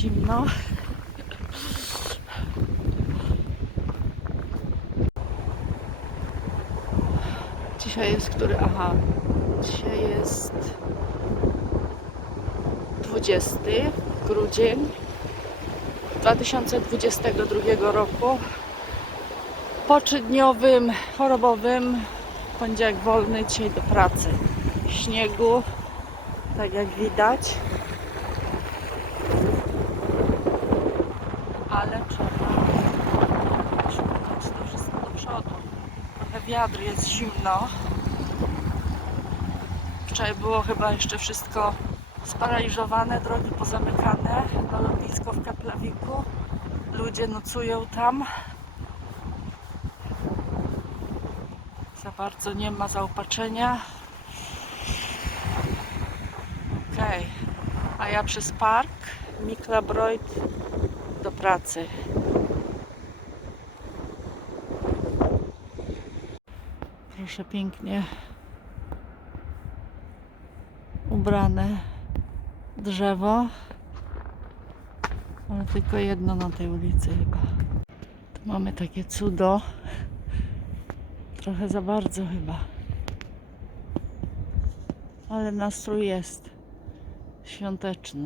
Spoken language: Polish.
zimno. Dzisiaj jest który? Aha, dzisiaj jest 20 grudzień 2022 roku. Po trzydniowym chorobowym poniedziałek wolny, dzisiaj do pracy. Śniegu, tak jak widać. Ale trzeba ciągnąć to wszystko do przodu. Trochę wiatr, jest zimno. Wczoraj było chyba jeszcze wszystko sparaliżowane, drogi pozamykane na lotnisko w Kaplawiku. Ludzie nocują tam. Za bardzo nie ma zaopatrzenia. Okej. A ja przez park Miklabroid do pracy. Proszę pięknie ubrane drzewo. Ale tylko jedno na tej ulicy chyba. Tu mamy takie cudo. Trochę za bardzo chyba. Ale nastrój jest świąteczny.